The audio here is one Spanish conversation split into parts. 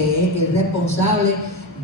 que es el responsable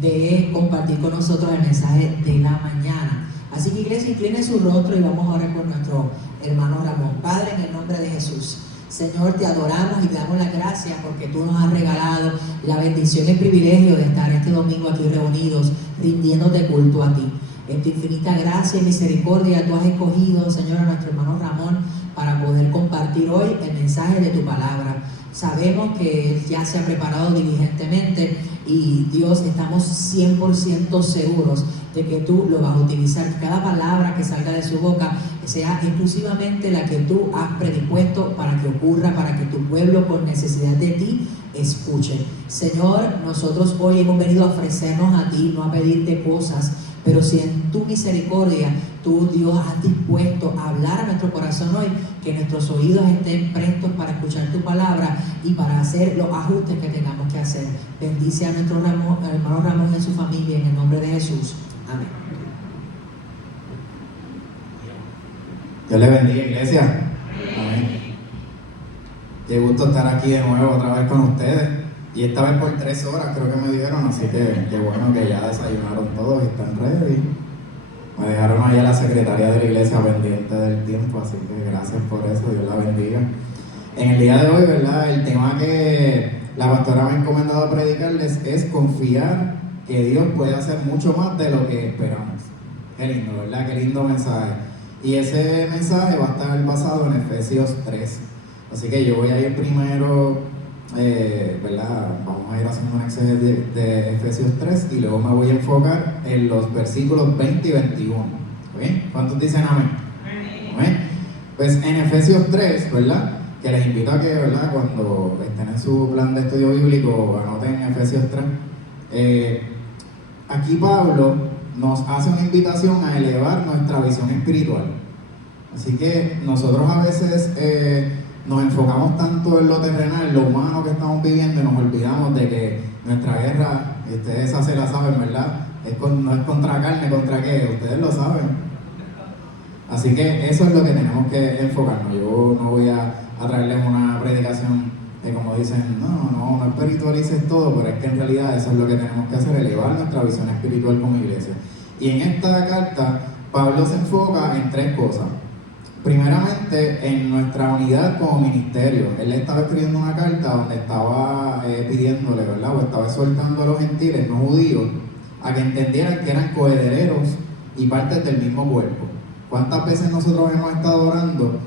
de compartir con nosotros el mensaje de la mañana. Así que, iglesia, incline su rostro y vamos a orar por nuestro hermano Ramón. Padre, en el nombre de Jesús, Señor, te adoramos y te damos las gracias porque tú nos has regalado la bendición y el privilegio de estar este domingo aquí reunidos, rindiéndote culto a ti. En tu infinita gracia y misericordia tú has escogido, Señor, a nuestro hermano Ramón para poder compartir hoy el mensaje de tu palabra. Sabemos que él ya se ha preparado diligentemente y, Dios, estamos 100% seguros de que tú lo vas a utilizar. Cada palabra que salga de su boca sea exclusivamente la que tú has predispuesto para que ocurra, para que tu pueblo con necesidad de ti escuche. Señor, nosotros hoy hemos venido a ofrecernos a ti, no a pedirte cosas, pero si en tu misericordia tú, Dios, has dispuesto a hablar a nuestro corazón hoy, que nuestros oídos estén prestos para escuchar tu palabra y para hacer los ajustes que tengamos que hacer. Bendice a nuestro hermano Ramón y a su familia en el nombre de Jesús. Amén. Dios le bendiga, iglesia. Amén. Qué gusto estar aquí de nuevo otra vez con ustedes. Y esta vez por 3 horas creo que me dieron, así que qué bueno que ya desayunaron todos y están ready. Me dejaron ahí a la secretaria de la iglesia pendiente del tiempo, así que gracias por eso, Dios la bendiga. En el día de hoy, ¿verdad? El tema que la pastora me ha encomendado a predicarles es confiar que Dios puede hacer mucho más de lo que esperamos. Qué lindo, ¿verdad? Qué lindo mensaje. Y ese mensaje va a estar basado en Efesios 3. Así que yo voy a ir primero, ¿verdad? Vamos a ir haciendo un exégesis de Efesios 3 y luego me voy a enfocar en los versículos 20 y 21. ¿Bien? ¿Cuántos dicen amén? Amén. Pues en Efesios 3, ¿verdad? Que les invito a que, ¿verdad? Cuando estén en su plan de estudio bíblico, anoten Efesios 3. Aquí Pablo nos hace una invitación a elevar nuestra visión espiritual. Así que nosotros a veces nos enfocamos tanto en lo terrenal, en lo humano que estamos viviendo, y nos olvidamos de que nuestra guerra, ustedes se la saben, ¿verdad? No es contra carne, ¿contra qué? Ustedes lo saben. Así que eso es lo que tenemos que enfocarnos. Yo no voy a traerles una predicación que, como dicen, no espiritualices todo, pero es que en realidad eso es lo que tenemos que hacer, elevar nuestra visión espiritual como iglesia. Y en esta carta, Pablo se enfoca en 3 cosas. Primeramente, en nuestra unidad como ministerio. Él estaba escribiendo una carta donde estaba pidiéndole, ¿verdad? O estaba exhortando a los gentiles no judíos a que entendieran que eran coherederos y partes del mismo cuerpo. ¿Cuántas veces nosotros hemos estado orando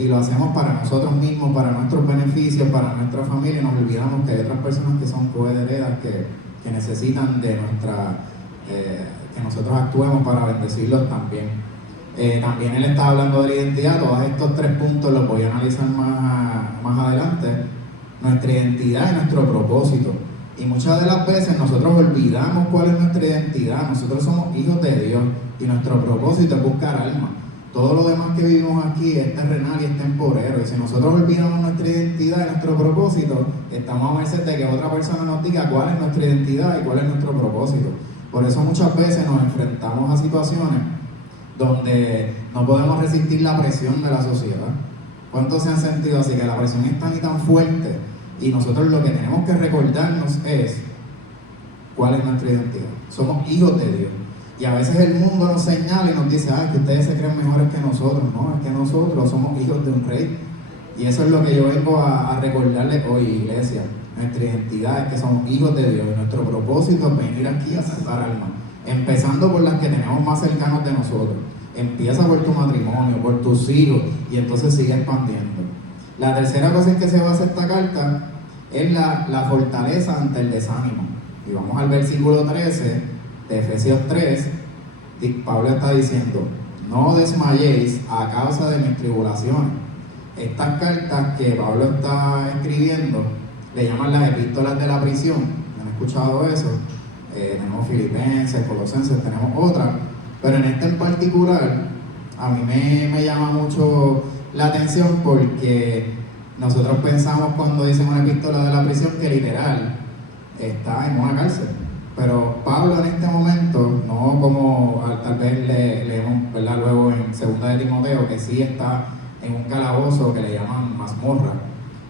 y lo hacemos para nosotros mismos, para nuestros beneficios, para nuestra familia, y nos olvidamos que hay otras personas que son coherederas, que necesitan de que nosotros actuemos para bendecirlos también? También él está hablando de la identidad. Todos estos 3 puntos los voy a analizar más adelante. Nuestra identidad y nuestro propósito. Y muchas de las veces nosotros olvidamos cuál es nuestra identidad. Nosotros somos hijos de Dios y nuestro propósito es buscar alma. Todo lo demás que vivimos aquí es terrenal y es temporero. Y si nosotros olvidamos nuestra identidad y nuestro propósito, estamos a merced de que otra persona nos diga cuál es nuestra identidad y cuál es nuestro propósito. Por eso muchas veces nos enfrentamos a situaciones donde no podemos resistir la presión de la sociedad. ¿Cuántos se han sentido así? Que la presión es tan y tan fuerte, y nosotros lo que tenemos que recordarnos es cuál es nuestra identidad. Somos hijos de Dios. Y a veces el mundo nos señala y nos dice, que ustedes se creen mejores que nosotros. No, es que nosotros somos hijos de un rey. Y eso es lo que yo vengo a recordarles hoy, iglesia. Nuestra identidad es que somos hijos de Dios, y nuestro propósito es venir aquí a salvar almas. Empezando por las que tenemos más cercanos de nosotros. Empieza por tu matrimonio, por tus hijos, y entonces sigue expandiendo. La tercera cosa en que se basa esta carta es la fortaleza ante el desánimo. Y vamos al versículo 13 de Efesios 3. Pablo está diciendo: no desmayéis a causa de mis tribulaciones. Estas cartas que Pablo está escribiendo le llaman las epístolas de la prisión. ¿Han escuchado eso? Tenemos Filipenses, Colosenses, tenemos otras, pero en esta en particular a mí me llama mucho la atención porque nosotros pensamos cuando dicen una epístola de la prisión que literal está en una cárcel, pero Pablo en este momento, no como tal vez leemos, ¿verdad?, luego en 2 de Timoteo, que sí está en un calabozo que le llaman mazmorra.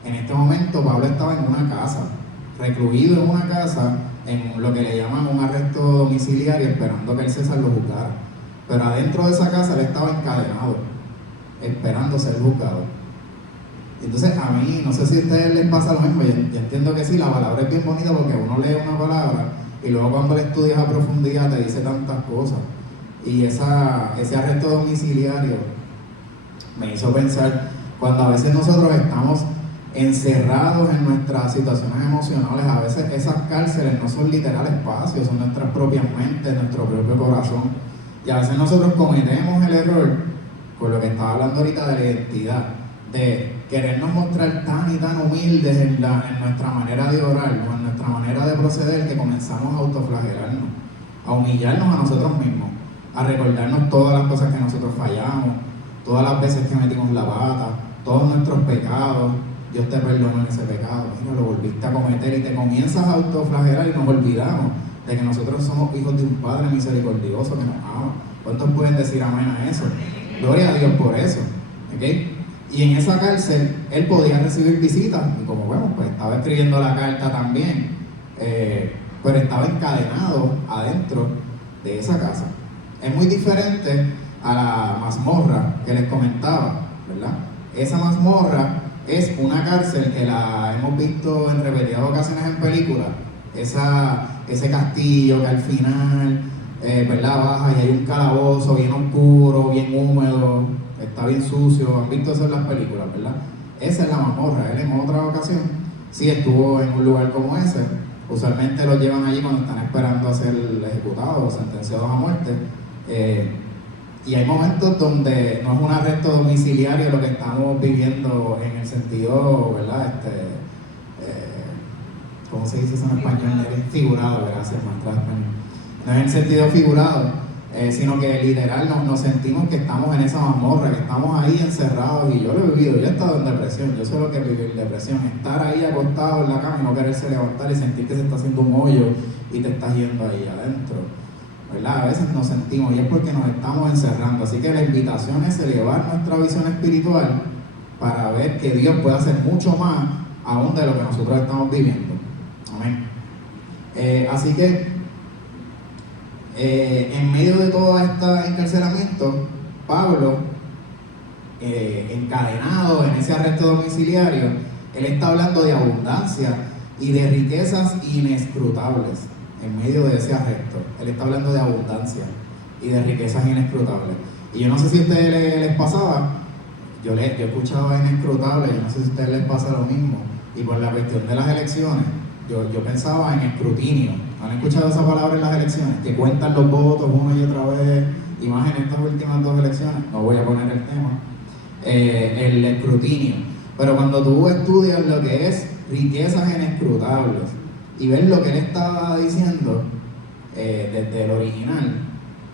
En este momento Pablo estaba en una casa, recluido en una casa en lo que le llaman un arresto domiciliario, esperando que el César lo juzgara. Pero adentro de esa casa él estaba encadenado, esperando ser juzgado. Entonces a mí, no sé si a ustedes les pasa lo mismo, yo entiendo que sí, la palabra es bien bonita porque uno lee una palabra y luego cuando la estudias a profundidad te dice tantas cosas. Y ese arresto domiciliario me hizo pensar cuando a veces nosotros estamos encerrados en nuestras situaciones emocionales, a veces esas cárceles no son literal espacios, son nuestras propias mentes, nuestro propio corazón. Y a veces nosotros cometemos el error, con lo que estaba hablando ahorita de la identidad, de querernos mostrar tan y tan humildes en nuestra manera de orar o en nuestra manera de proceder, que comenzamos a autoflagelarnos, a humillarnos a nosotros mismos, a recordarnos todas las cosas que nosotros fallamos, todas las veces que metimos la pata, todos nuestros pecados. Dios te perdonó en ese pecado, mira, lo volviste a cometer, y te comienzas a autoflagelar y nos olvidamos de que nosotros somos hijos de un Padre misericordioso que nos ama. ¿Cuántos pueden decir amén a eso? Gloria a Dios por eso, ¿ok? Y en esa cárcel él podía recibir visitas, y como vemos, pues estaba escribiendo la carta también, pero estaba encadenado adentro de esa casa. Es muy diferente a la mazmorra que les comentaba, ¿verdad? Esa mazmorra es una cárcel que la hemos visto en repetidas ocasiones en películas. Ese castillo que al final, ¿verdad? Baja y hay un calabozo bien oscuro, bien húmedo, está bien sucio. Han visto eso en las películas, ¿verdad? Esa es la mazmorra. Él en otra ocasión sí estuvo en un lugar como ese. Usualmente lo llevan allí cuando están esperando a ser ejecutados o sentenciados a muerte. Y hay momentos donde no es un arresto domiciliario lo que estamos viviendo en el sentido, ¿verdad? ¿Cómo se dice eso en español? Figurado, gracias, maestra de español. No es en sentido figurado, sino que literal nos sentimos que estamos en esa mazmorra, que estamos ahí encerrados. Y yo lo he vivido, yo he estado en depresión, yo sé lo que es vivir depresión, estar ahí acostado en la cama y no quererse levantar y sentir que se está haciendo un hoyo y te estás yendo ahí adentro, ¿verdad? A veces nos sentimos, y es porque nos estamos encerrando. Así que la invitación es elevar nuestra visión espiritual para ver que Dios puede hacer mucho más aún de lo que nosotros estamos viviendo. Amén. Así que en medio de todo este encarcelamiento, Pablo, encadenado en ese arresto domiciliario, él está hablando de abundancia y de riquezas inescrutables. En medio de ese arresto, él está hablando de abundancia y de riquezas inescrutables. Y yo no sé si a ustedes les pasaba, yo escuchaba inescrutable, yo no sé si a ustedes les pasa lo mismo. Y por la cuestión de las elecciones, yo pensaba en escrutinio. ¿Han escuchado esa palabra en las elecciones? Que cuentan los votos una y otra vez, y más en estas últimas 2 elecciones. No voy a poner el tema. El escrutinio. Pero cuando tú estudias lo que es riquezas inescrutables y ves lo que él estaba diciendo desde el original,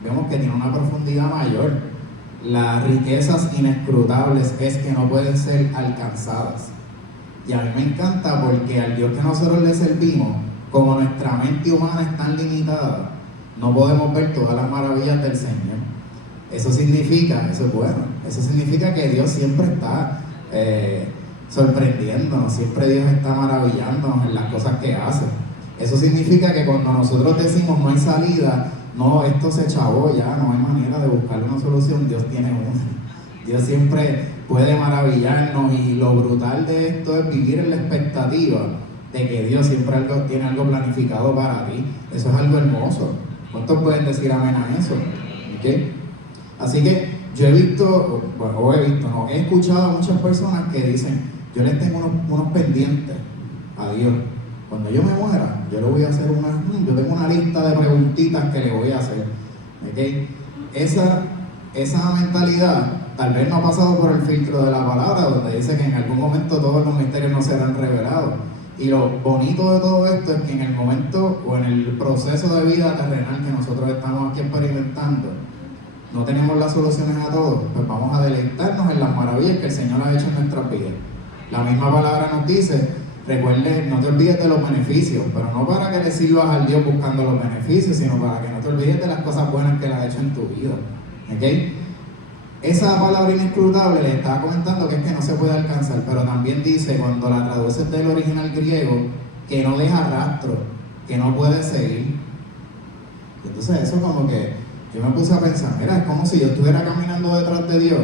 vemos que tiene una profundidad mayor. Las riquezas inescrutables es que no pueden ser alcanzadas. Y a mí me encanta porque al Dios que nosotros le servimos, como nuestra mente humana es tan limitada, no podemos ver todas las maravillas del Señor. Eso significa, eso es bueno, eso significa que Dios siempre está sorprendiéndonos, siempre Dios está maravillándonos en las cosas que hace. Eso significa que cuando nosotros decimos no hay salida, no, esto se chavó ya, no hay manera de buscar una solución, Dios tiene una. Dios siempre puede maravillarnos, y lo brutal de esto es vivir en la expectativa de que Dios siempre tiene algo planificado para ti. Eso es algo hermoso. ¿Cuántos pueden decir amén a eso? ¿Okay? Así que yo he escuchado a muchas personas que dicen, yo les tengo unos pendientes a Dios. Cuando yo me muera, yo le voy a hacer yo tengo una lista de preguntitas que le voy a hacer. ¿Okay? Esa mentalidad tal vez no ha pasado por el filtro de la palabra, donde dice que en algún momento todos los misterios no serán revelados. Y lo bonito de todo esto es que en el momento o en el proceso de vida terrenal que nosotros estamos aquí experimentando, no tenemos las soluciones a todo, pues vamos a deleitarnos en las maravillas que el Señor ha hecho en nuestras vidas. La misma palabra nos dice, recuerde, no te olvides de los beneficios, pero no para que le sirvas al Dios buscando los beneficios, sino para que no te olvides de las cosas buenas que Él ha hecho en tu vida. ¿Okay? Esa palabra inescrutable le estaba comentando que es que no se puede alcanzar, pero también dice, cuando la traduces del original griego, que no deja rastro, que no puede seguir. Y entonces eso como que yo me puse a pensar, mira, es como si yo estuviera caminando detrás de Dios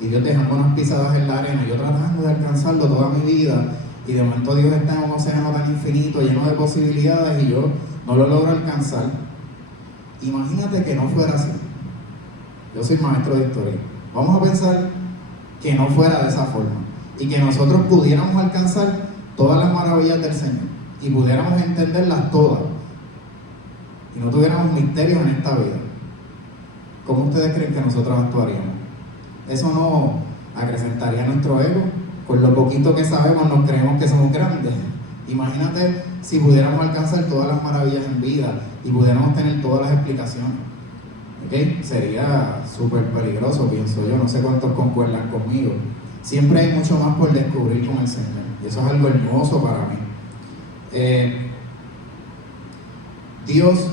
y Dios dejando unas pisadas en la arena, y yo tratando de alcanzarlo toda mi vida, y de momento Dios está en un océano tan infinito, lleno de posibilidades, y yo no lo logro alcanzar. Imagínate que no fuera así. Yo soy maestro de historia. Vamos a pensar que no fuera de esa forma, y que nosotros pudiéramos alcanzar todas las maravillas del Señor, y pudiéramos entenderlas todas, y no tuviéramos misterios en esta vida. ¿Cómo ustedes creen que nosotros actuaríamos? Eso no acrecentaría nuestro ego. Con lo poquito que sabemos nos creemos que somos grandes. Imagínate si pudiéramos alcanzar todas las maravillas en vida y pudiéramos tener todas las explicaciones. ¿Okay? Sería súper peligroso, pienso yo. No sé cuántos concuerdan conmigo. Siempre hay mucho más por descubrir con el Señor, y eso es algo hermoso para mí. Dios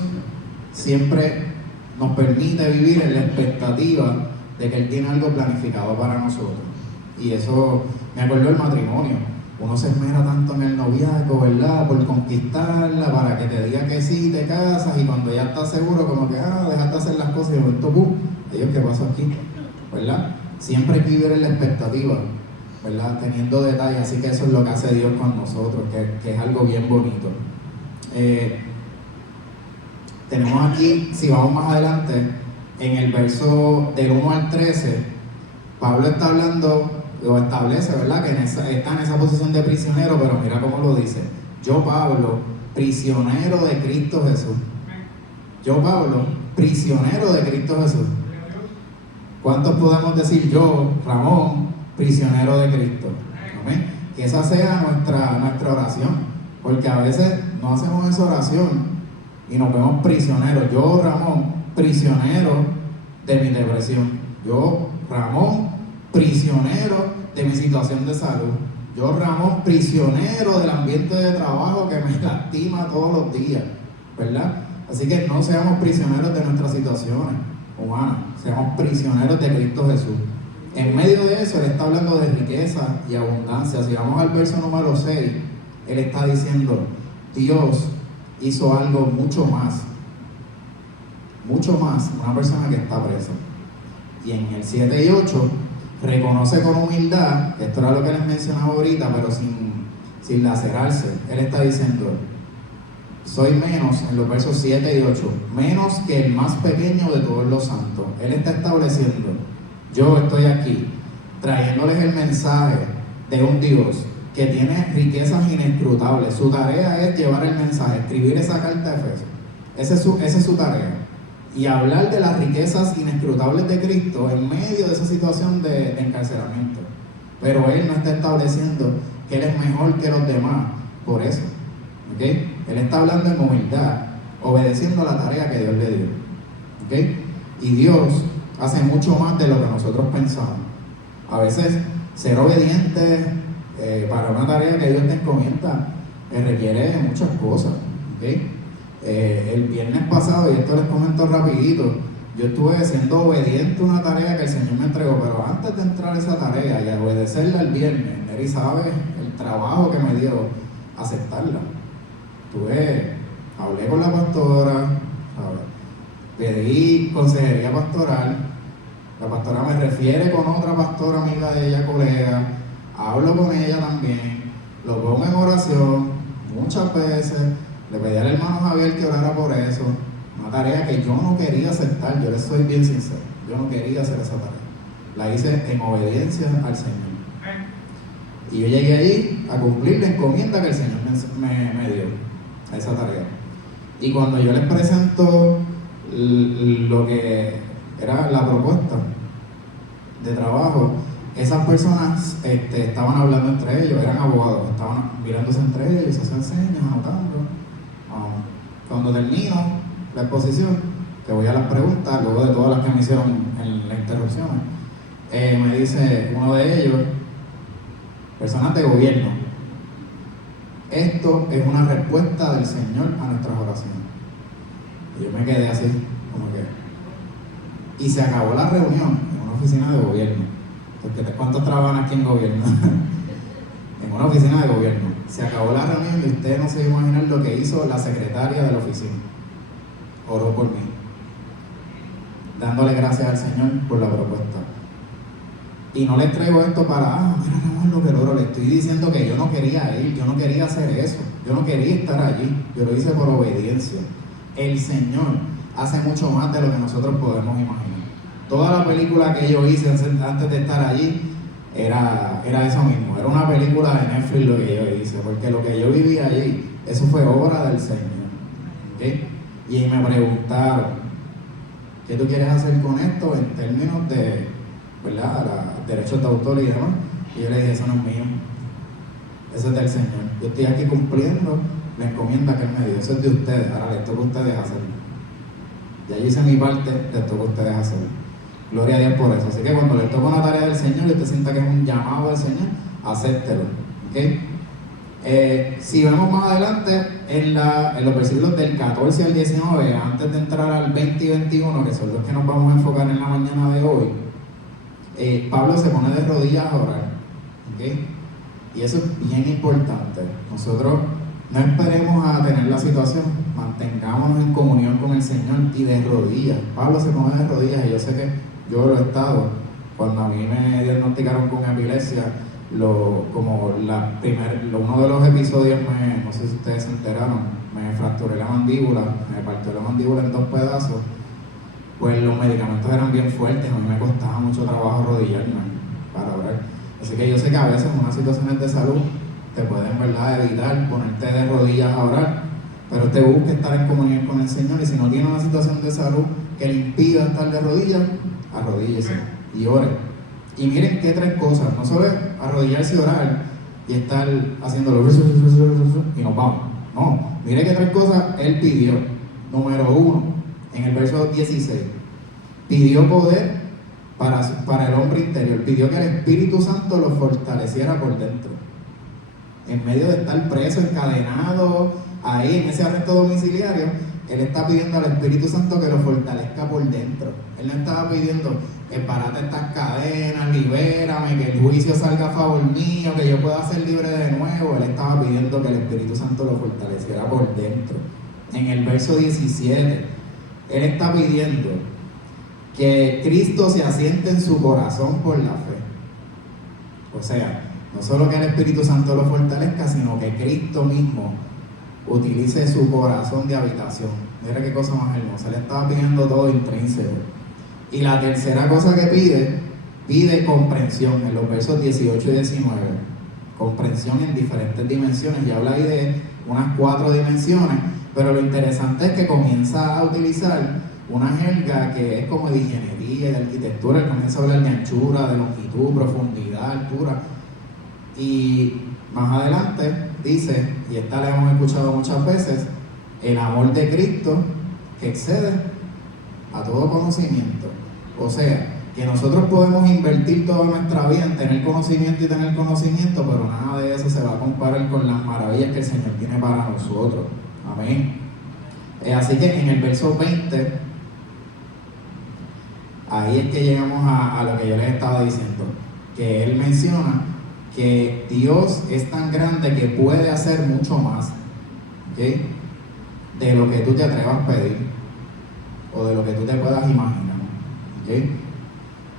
siempre nos permite vivir en la expectativa de que Él tiene algo planificado para nosotros. Y eso me acordó del matrimonio. Uno se esmera tanto en el noviazgo, ¿verdad? Por conquistarla, para que te diga que sí, te casas, y cuando ya estás seguro, como que, dejaste hacer las cosas, y de momento, ¡pum! Dios, ¿qué pasó aquí? ¿Verdad? Siempre hay que vivir en la expectativa, ¿verdad? Teniendo detalles, así que eso es lo que hace Dios con nosotros, que es algo bien bonito. Tenemos aquí, si vamos más adelante, en el verso del 1 al 13, Pablo está hablando, lo establece, ¿verdad? Que está en esa posición de prisionero, pero mira cómo lo dice. Yo, Pablo, prisionero de Cristo Jesús. Yo, Pablo, prisionero de Cristo Jesús. ¿Cuántos podemos decir yo, Ramón, prisionero de Cristo? ¿Amén? Que esa sea nuestra oración, porque a veces no hacemos esa oración y nos vemos prisioneros. Yo, Ramón, prisionero de mi depresión. Yo, Ramón, prisionero de mi situación de salud. Yo, Ramón, prisionero del ambiente de trabajo que me lastima todos los días, ¿verdad? Así que no seamos prisioneros de nuestras situaciones humanas, seamos prisioneros de Cristo Jesús. En medio de eso, Él está hablando de riqueza y abundancia. Si vamos al verso número 6, Él está diciendo, Dios hizo algo mucho más, una persona que está presa. Y en el 7 y 8 reconoce con humildad, esto era lo que les mencionaba ahorita, pero sin lacerarse. Él está diciendo, soy menos, en los versos 7 y 8, menos que el más pequeño de todos los santos. Él está estableciendo, yo estoy aquí, trayéndoles el mensaje de un Dios que tiene riquezas inescrutables. Su tarea es llevar el mensaje, escribir esa carta de Efesios. Esa es su tarea. Y hablar de las riquezas inescrutables de Cristo en medio de esa situación de encarcelamiento. Pero Él no está estableciendo que Él es mejor que los demás por eso. ¿Okay? Él está hablando en humildad, obedeciendo la tarea que Dios le dio. ¿Okay? Y Dios hace mucho más de lo que nosotros pensamos. A veces ser obediente para una tarea que Dios te encomienda requiere muchas cosas. ¿Okay? El viernes pasado, y esto les comento rapidito, yo estuve siendo obediente a una tarea que el Señor me entregó, pero antes de entrar a esa tarea y obedecerla el viernes, Neri sabe el trabajo que me dio aceptarla. Hablé con la pastora, pedí consejería pastoral, la pastora me refiere con otra pastora amiga de ella, colega, hablo con ella también, lo pongo en oración muchas veces, le pedí al hermano Javier que orara por eso, una tarea que yo no quería aceptar, yo les soy bien sincero, yo no quería hacer esa tarea, la hice en obediencia al Señor. Y yo llegué ahí a cumplir la encomienda que el Señor me dio a esa tarea. Y cuando yo les presento lo que era la propuesta de trabajo, esas personas estaban hablando entre ellos, eran abogados, estaban mirándose entre ellos, hacían señas, anotando. Cuando termino la exposición, que voy a las preguntas, luego de todas las que me hicieron en la interrupción, me dice uno de ellos, personas de gobierno, esto es una respuesta del Señor a nuestras oraciones. Y yo me quedé así, como que... Y se acabó la reunión en una oficina de gobierno. Porque ¿cuántos trabajan aquí en gobierno? En una oficina de gobierno. se acabó la reunión y ustedes no se imaginan lo que hizo la secretaria de la oficina. Oró por mí, dándole gracias al Señor por la propuesta. Y no les traigo esto para, mira Ramón lo que logro, le estoy diciendo que yo no quería ir, yo no quería hacer eso, yo no quería estar allí, yo lo hice por obediencia. El Señor hace mucho más de lo que nosotros podemos imaginar. Toda la película que yo hice antes de estar allí era eso mismo, era una película de Netflix lo que yo hice, porque lo que yo viví allí, eso fue obra del Señor. ¿Okay? Y me preguntaron, ¿qué tú quieres hacer con esto en términos de, ¿verdad?, derechos de autor y demás? Y yo le dije, eso no es mío, eso es del Señor. Yo estoy aquí cumpliendo la encomienda que Él me dio, eso es de ustedes, ahora les toca a ustedes hacerlo. Ya yo hice mi parte, les toca a ustedes hacerlo. Gloria a Dios por eso. Así que cuando les toca una tarea del Señor y usted sienta que es un llamado del Señor, acéptelo. ¿Okay? Si vemos más adelante en los versículos del 14 al 19, antes de entrar al 20 y 21, que son los que nos vamos a enfocar en la mañana de hoy, Pablo se pone de rodillas a orar. ¿Okay? Y eso es bien importante. Nosotros no esperemos a tener la situación, mantengámonos en comunión con el Señor y de rodillas. Pablo se pone de rodillas y yo sé que yo lo he estado. Cuando a mí me diagnosticaron con epilepsia, uno de los episodios, no sé si ustedes se enteraron, me fracturé la mandíbula, me partió la mandíbula en 2 pedazos. Pues los medicamentos eran bien fuertes, a mí me costaba mucho trabajo arrodillarme para orar. Así que yo sé que a veces en unas situaciones de salud te pueden, ¿verdad?, evitar ponerte de rodillas a orar, pero usted busca estar en comunión con el Señor, y si no tiene una situación de salud que le impida estar de rodillas, arrodíllese y ore. Y miren qué 3 cosas, no solo es arrodillarse y orar y estar haciéndolo y nos vamos, no, mire qué 3 cosas Él pidió. Número 1, en el verso 16, pidió poder para el hombre interior, pidió que el Espíritu Santo lo fortaleciera por dentro. En medio de estar preso, encadenado, ahí en ese arresto domiciliario, él está pidiendo al Espíritu Santo que lo fortalezca por dentro. Él no estaba pidiendo, parate estas cadenas, libérame, que el juicio salga a favor mío, que yo pueda ser libre de nuevo. Él estaba pidiendo que el Espíritu Santo lo fortaleciera por dentro. En el verso 17, él está pidiendo que Cristo se asiente en su corazón por la fe. O sea, no solo que el Espíritu Santo lo fortalezca, sino que Cristo mismo utilice su corazón de habitación. Mira qué cosa más hermosa. Le estaba pidiendo todo intrínseco. Y la tercera cosa que pide comprensión en los versos 18 y 19. Comprensión en diferentes dimensiones. Y habla ahí de unas 4 dimensiones. Pero lo interesante es que comienza a utilizar una jerga que es como de ingeniería y de arquitectura. Él comienza a hablar de anchura, de longitud, profundidad, altura. Y más adelante dice, y esta la hemos escuchado muchas veces, el amor de Cristo que excede a todo conocimiento. O sea, que nosotros podemos invertir toda nuestra vida en tener conocimiento y tener conocimiento, pero nada de eso se va a comparar con las maravillas que el Señor tiene para nosotros. Amén. Así que en el verso 20, ahí es que llegamos a lo que yo les estaba diciendo, que él menciona que Dios es tan grande que puede hacer mucho más, ¿okay?, de lo que tú te atrevas a pedir o de lo que tú te puedas imaginar, ¿okay?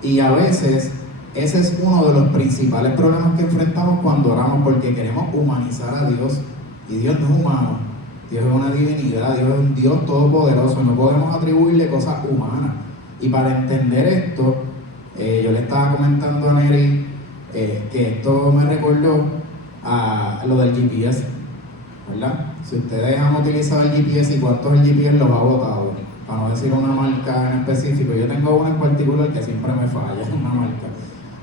Y a veces ese es uno de los principales problemas que enfrentamos cuando oramos, porque queremos humanizar a Dios, y Dios no es humano, Dios es una divinidad, Dios es un Dios todopoderoso, no podemos atribuirle cosas humanas. Y para entender esto, yo le estaba comentando a Neri que esto me recordó a lo del GPS, ¿verdad? Si ustedes han utilizado el GPS y cuántos el GPS los ha botado, para no decir una marca en específico, yo tengo una en particular que siempre me falla, una marca,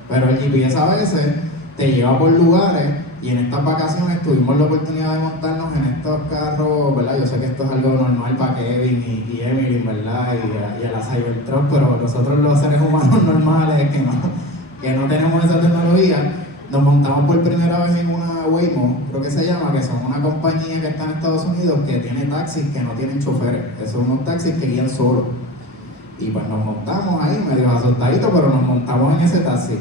pero el GPS a veces te lleva por lugares, y en estas vacaciones tuvimos la oportunidad de montarnos en estos carros, ¿verdad? Yo sé que esto es algo normal para Kevin y Emily, ¿verdad? Y a la Cybertruck, pero nosotros los seres humanos normales que no tenemos esa tecnología, nos montamos por primera vez en una Waymo, creo que se llama, que son una compañía que está en Estados Unidos que tiene taxis que no tienen choferes. Esos son unos taxis que guían solos. Y pues nos montamos ahí, medio asustaditos, pero nos montamos en ese taxi.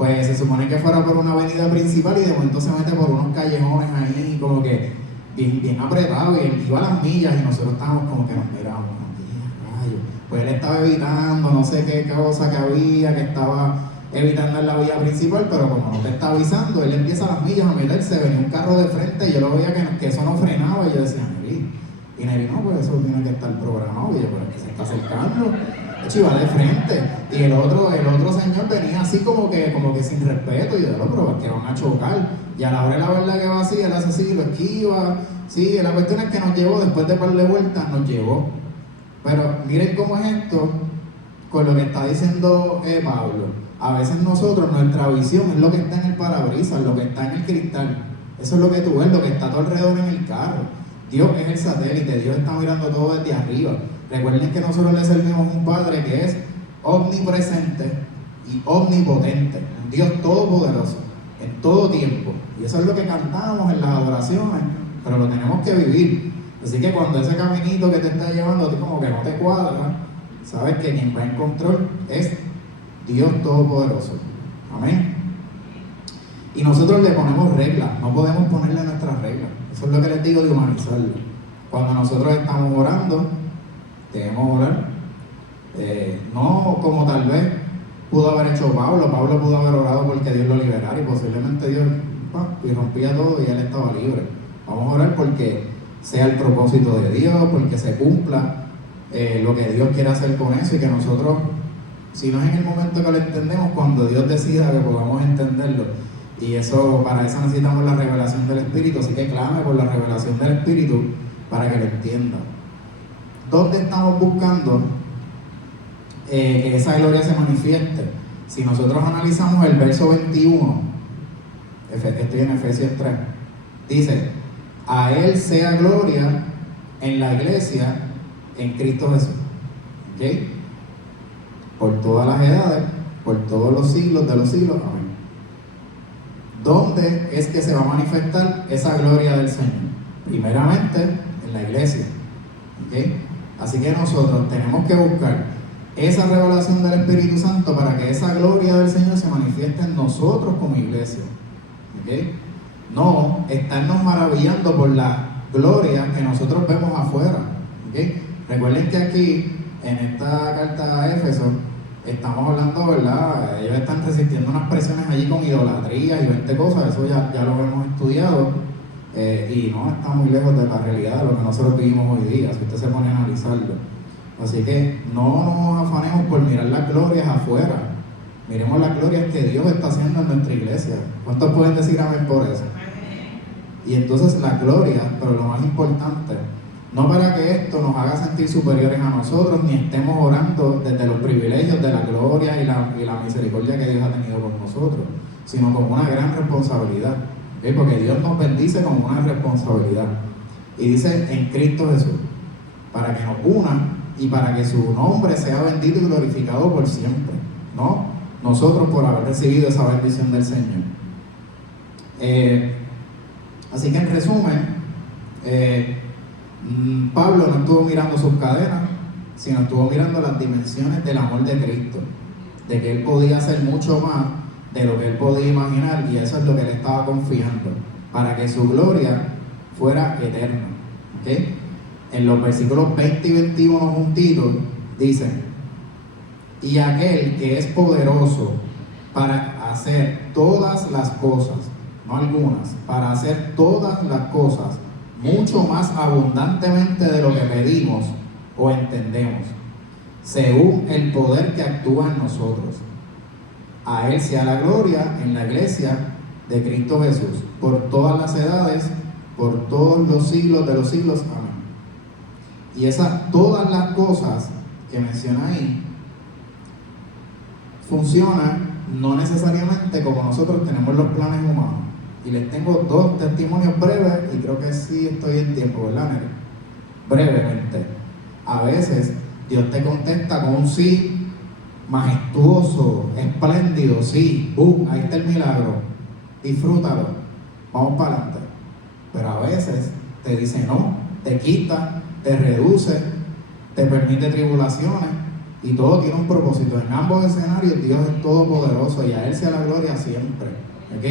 pues se supone que fuera por una avenida principal y de momento se mete por unos callejones ahí como que bien apretado y él iba a las millas y nosotros estábamos como que nos miramos, rayos. Pues él estaba evitando no sé qué cosa que había, que estaba evitando en la vía principal, pero como no te está avisando, él empieza a las millas a meterse, venía un carro de frente y yo lo veía que eso no frenaba y yo decía, Neri, y Neri, no, pues eso tiene que estar programado, y yo, pero es que se está acercando, iba de frente, y el otro señor venía así como que sin respeto, y yo, pero es que van a chocar, y a la hora de la verdad que va así, él hace así, lo esquiva, sí, la cuestión es que nos llevó, después de par de vueltas, nos llevó, pero miren cómo es esto, con lo que está diciendo Pablo. A veces nosotros, nuestra visión es lo que está en el parabrisas, lo que está en el cristal. Eso es lo que tú ves, lo que está a tu alrededor en el carro. Dios es el satélite, Dios está mirando todo desde arriba. Recuerden que nosotros le servimos a un Padre que es omnipresente y omnipotente, un Dios todopoderoso, en todo tiempo. Y eso es lo que cantamos en las adoraciones, pero lo tenemos que vivir. Así que cuando ese caminito que te está llevando a ti como que no te cuadra, sabes que quien va en control es Dios Todopoderoso. Amén. Y nosotros le ponemos reglas, no podemos ponerle nuestras reglas. Eso es lo que les digo de humanizarlo. Cuando nosotros estamos orando, debemos orar. No como tal vez pudo haber hecho Pablo. Pablo pudo haber orado porque Dios lo liberara y posiblemente Dios y rompía todo y él estaba libre. Vamos a orar porque sea el propósito de Dios, porque se cumpla lo que Dios quiere hacer con eso y que nosotros, si no es en el momento que lo entendemos, cuando Dios decida que podamos entenderlo. Y eso, para eso necesitamos la revelación del Espíritu, así que clame por la revelación del Espíritu para que lo entienda. ¿Dónde estamos buscando que esa gloria se manifieste? Si nosotros analizamos el verso 21, estoy en Efesios 3, dice, a Él sea gloria en la iglesia, en Cristo Jesús. ¿Ok? Por todas las edades, por todos los siglos de los siglos. Amén. ¿Dónde es que se va a manifestar esa gloria del Señor? Primeramente, en la iglesia. ¿Okay? Así que nosotros tenemos que buscar esa revelación del Espíritu Santo para que esa gloria del Señor se manifieste en nosotros como iglesia. ¿Okay? No estarnos maravillando por la gloria que nosotros vemos afuera. ¿Okay? Recuerden que aquí, en esta carta a Éfeso, estamos hablando, ¿verdad? Ellos están resistiendo unas presiones allí con idolatría y 20 cosas, eso ya lo hemos estudiado y no está muy lejos de la realidad de lo que nosotros vivimos hoy día, si usted se pone a analizarlo. Así que no nos afanemos por mirar las glorias afuera, miremos las glorias que Dios está haciendo en nuestra iglesia. ¿Cuántos pueden decir amén por eso? Y entonces la gloria, pero lo más importante, no para que esto nos haga sentir superiores a nosotros, ni estemos orando desde los privilegios de la gloria y la misericordia que Dios ha tenido por nosotros, sino como una gran responsabilidad. ¿Okay? Porque Dios nos bendice con una responsabilidad. Y dice en Cristo Jesús, para que nos una y para que su nombre sea bendito y glorificado por siempre. ¿No? Nosotros por haber recibido esa bendición del Señor. Así que en resumen, Pablo no estuvo mirando sus cadenas, sino estuvo mirando las dimensiones del amor de Cristo, de que Él podía hacer mucho más de lo que Él podía imaginar, y eso es lo que Él estaba confiando, para que su gloria fuera eterna. ¿Okay? En los versículos 20 y 21 juntitos dicen, y aquel que es poderoso para hacer todas las cosas, no algunas, para hacer todas las cosas, mucho más abundantemente de lo que pedimos o entendemos, según el poder que actúa en nosotros. A Él sea la gloria en la iglesia de Cristo Jesús, por todas las edades, por todos los siglos de los siglos. Amén. Y esas, todas las cosas que menciona ahí, funcionan no necesariamente como nosotros tenemos los planes humanos. Y les tengo dos testimonios breves, y creo que sí estoy en tiempo, ¿verdad, Nere? Brevemente. A veces Dios te contesta con un sí majestuoso, espléndido, sí, ahí está el milagro, disfrútalo, vamos para adelante. Pero a veces te dice no, te quita, te reduce, te permite tribulaciones, Y todo tiene un propósito. En ambos escenarios Dios es todopoderoso y a Él sea la gloria siempre. ¿Ok?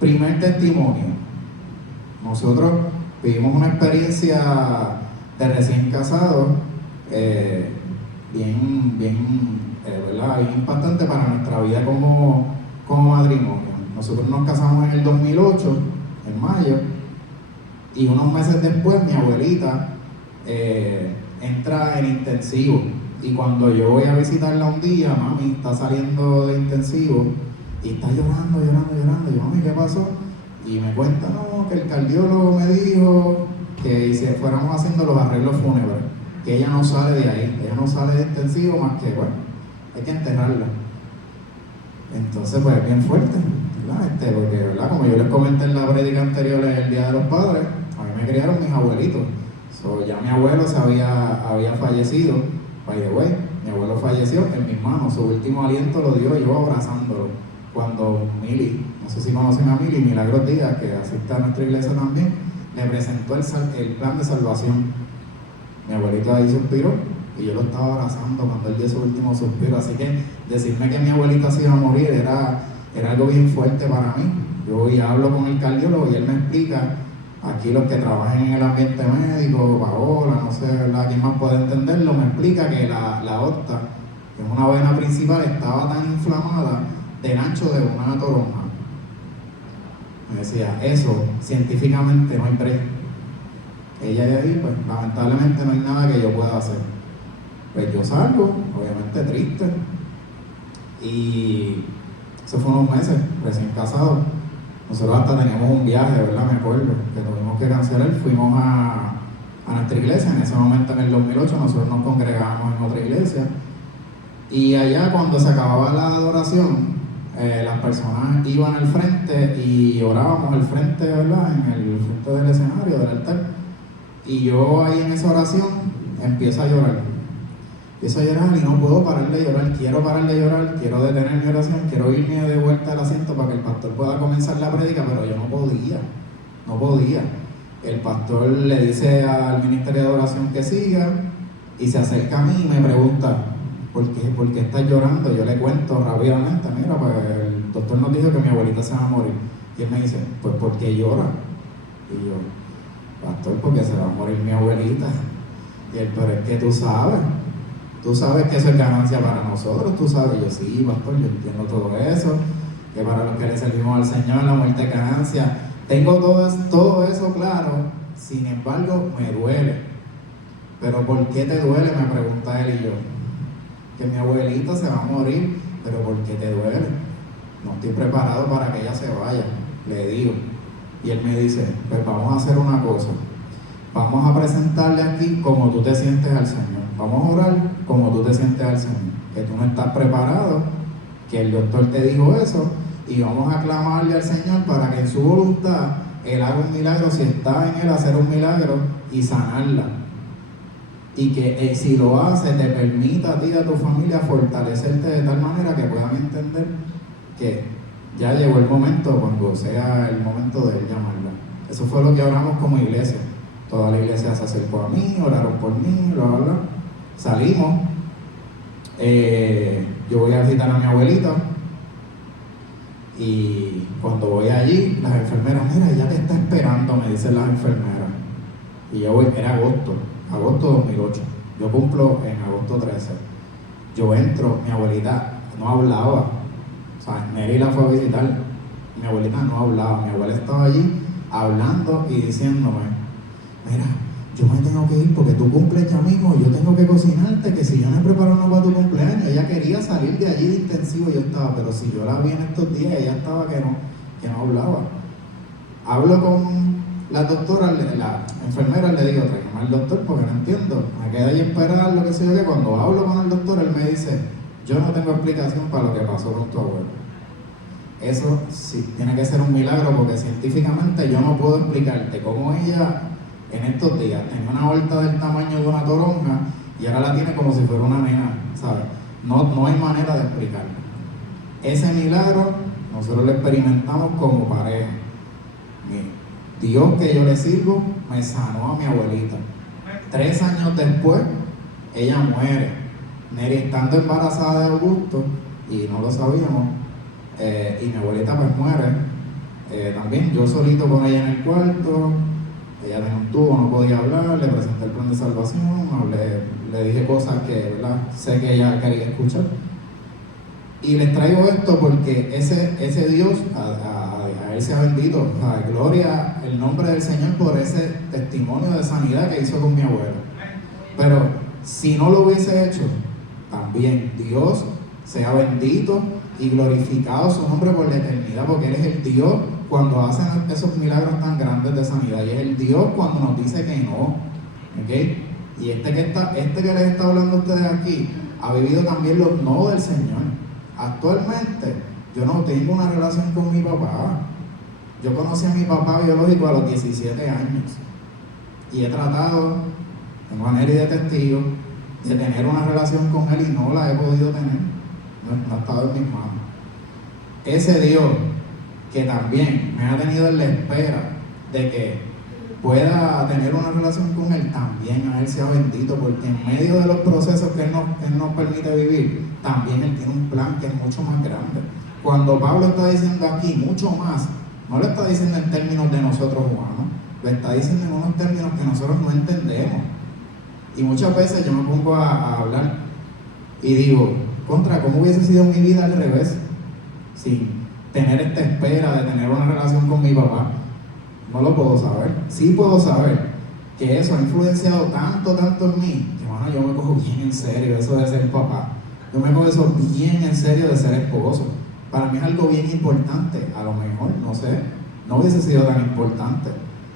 Primer testimonio. Nosotros vivimos una experiencia de recién casados ¿verdad? Bien impactante para nuestra vida como matrimonio. Nosotros nos casamos en el 2008, en mayo, y unos meses después mi abuelita entra en intensivo. Y cuando yo voy a visitarla un día, mami está saliendo de intensivo y está llorando. Y yo, mami, ¿qué pasó? Y me cuenta, no, que el cardiólogo me dijo que si fuéramos haciendo los arreglos fúnebres, que ella no sale de ahí, ella no sale de intensivo más que, bueno, hay que enterrarla. Entonces, pues, bien fuerte, ¿verdad? Porque, ¿verdad? Como yo les comenté en la prédica anterior, el Día de los Padres, a mí me criaron mis abuelitos. Ya mi abuelo había fallecido, by the way, mi abuelo falleció en mis manos, su último aliento lo dio yo abrazándolo. Cuando Mili, no sé si conocen a Mili, Milagros Díaz, que asiste a nuestra iglesia también, le presentó el plan de salvación. Mi abuelito ahí suspiró y yo lo estaba abrazando cuando él dio su último suspiro. Así que decirme que mi abuelita se iba a morir era algo bien fuerte para mí. Yo voy y hablo con el cardiólogo y él me explica, aquí los que trabajan en el ambiente médico, Paola, no sé, ¿verdad? ¿Quién más puede entenderlo? Me explica que la aorta, que es una vena principal, estaba tan inflamada del ancho de una toronja. Me decía, eso científicamente no hay break. Ella de ahí, pues lamentablemente no hay nada que yo pueda hacer. Pues yo salgo, obviamente triste. Y eso fue unos meses, recién casado. Nosotros hasta teníamos un viaje, ¿verdad? Me acuerdo, que tuvimos que cancelar. Fuimos a nuestra iglesia. En ese momento, en el 2008, nosotros nos congregábamos en otra iglesia. Y allá, cuando se acababa la adoración, las personas iban al frente y orábamos al frente, ¿verdad? En el frente del escenario, del altar. Y yo ahí en esa oración empiezo a llorar. Empiezo a llorar y no puedo parar de llorar. Quiero parar de llorar, quiero detener mi oración, quiero irme de vuelta al asiento para que el pastor pueda comenzar la prédica, pero yo no podía. El pastor le dice al ministerio de oración que siga y se acerca a mí y me pregunta, ¿por qué estás llorando? Yo le cuento rápidamente, mira, pues el doctor nos dijo que mi abuelita se va a morir. Y él me dice, pues ¿por qué llora? Y yo, pastor, porque se va a morir mi abuelita. Y él, pero es que tú sabes que eso es ganancia para nosotros, tú sabes. Y yo, sí, pastor, yo entiendo todo eso, que para los que le servimos al Señor la muerte es ganancia. Tengo todo eso claro, sin embargo me duele. Pero ¿por qué te duele? Me pregunta él y yo. Que mi abuelita se va a morir, pero ¿por qué te duele? No estoy preparado para que ella se vaya, le digo. Y él me dice, pues vamos a hacer una cosa, vamos a presentarle aquí como tú te sientes al Señor, vamos a orar como tú te sientes al Señor, que tú no estás preparado, que el doctor te dijo eso, y vamos a clamarle al Señor para que en su voluntad Él haga un milagro, si está en Él hacer un milagro y sanarla. Y que si lo hace, te permita a ti y a tu familia fortalecerte de tal manera que puedan entender que ya llegó el momento, cuando sea el momento de llamarla. Eso fue lo que oramos como iglesia. Toda la iglesia se acercó a mí, oraron por mí, bla, bla, bla. Salimos. Yo voy a visitar a mi abuelita. Y cuando voy allí, las enfermeras, mira, ella te está esperando, me dicen las enfermeras. Y yo voy, era agosto 2008. Yo cumplo en agosto 13. Yo entro, mi abuelita no hablaba. O sea, Mary la fue a visitar. Mi abuelita no hablaba. Mi abuela estaba allí hablando y diciéndome, mira, yo me tengo que ir porque tú cumples ya mismo, yo tengo que cocinarte, que si yo no preparo no para tu cumpleaños. Ella quería salir de allí de intensivo, yo estaba, pero si yo la vi en estos días, ella estaba que no hablaba. Hablo con la doctora, la enfermera, le digo, tráigame al doctor porque no entiendo, me quedé ahí esperar lo que sé yo, que cuando hablo con el doctor, él me dice, yo no tengo explicación para lo que pasó con tu abuelo. Eso sí, tiene que ser un milagro porque científicamente yo no puedo explicarte cómo ella en estos días tenía una aorta del tamaño de una toronja y ahora la tiene como si fuera una nena, ¿sabes? No hay manera de explicarlo. Ese milagro nosotros lo experimentamos como pareja. Dios que yo le sirvo me sanó a mi abuelita. 3 años después, ella muere. Neri estando embarazada de Augusto, y no lo sabíamos, y mi abuelita pues muere, también yo solito con ella en el cuarto, ella tenía un tubo, no podía hablar, le presenté el plan de salvación, le dije cosas que, ¿verdad?, sé que ella quería escuchar. Y les traigo esto porque ese Dios, a Él sea bendito, gloria el nombre del Señor por ese testimonio de sanidad que hizo con mi abuelo. Pero si no lo hubiese hecho, también Dios sea bendito y glorificado su nombre por la eternidad, porque Él es el Dios cuando hacen esos milagros tan grandes de sanidad, y es el Dios cuando nos dice que no, ¿okay? Y este que les está hablando a ustedes aquí, ha vivido también los no del Señor. Actualmente, yo no tengo una relación con mi papá. Yo conocí a mi papá biológico a los 17 años, y he tratado, de manera y de testigo, de tener una relación con él y no la he podido tener, no ha estado en mis manos. Ese Dios que también me ha tenido en la espera de que pueda tener una relación con Él, también a Él sea bendito, porque en medio de los procesos que Él nos permite vivir, también Él tiene un plan que es mucho más grande. Cuando Pablo está diciendo aquí mucho más, no lo está diciendo en términos de nosotros humanos, lo está diciendo en unos términos que nosotros no entendemos. Y muchas veces yo me pongo a hablar y digo, ¿cómo hubiese sido mi vida al revés? Sin tener esta espera de tener una relación con mi papá. No lo puedo saber. Sí puedo saber que eso ha influenciado tanto en mí, que bueno, yo me cojo bien en serio eso de ser papá. Yo me cojo eso bien en serio de ser esposo. Para mí es algo bien importante. A lo mejor, no sé, no hubiese sido tan importante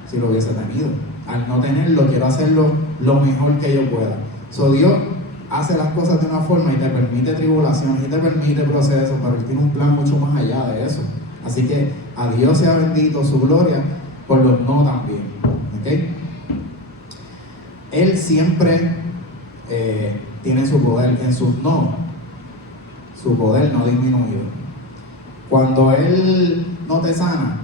si lo hubiese tenido. Al no tenerlo, quiero hacerlo lo mejor que yo pueda. Dios hace las cosas de una forma y te permite tribulaciones y te permite procesos, pero Él tiene un plan mucho más allá de eso. Así que a Dios sea bendito, su gloria, por los no también. ¿Okay? Él siempre tiene su poder en sus no. Su poder no ha disminuido. Cuando Él no te sana,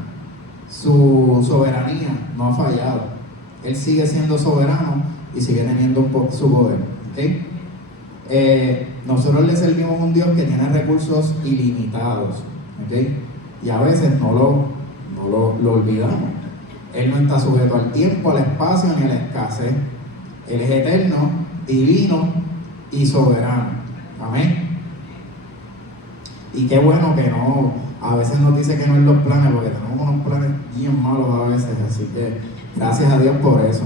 su soberanía no ha fallado. Él sigue siendo soberano y sigue teniendo su poder. ¿Okay? Nosotros le servimos a un Dios que tiene recursos ilimitados, ¿okay? Y a veces no lo olvidamos. Él no está sujeto al tiempo, al espacio ni a la escasez. Él es eterno, divino y soberano. Amén. Y qué bueno que no, a veces nos dice que no en los planes, porque tenemos unos planes bien malos a veces, así que gracias a Dios por eso.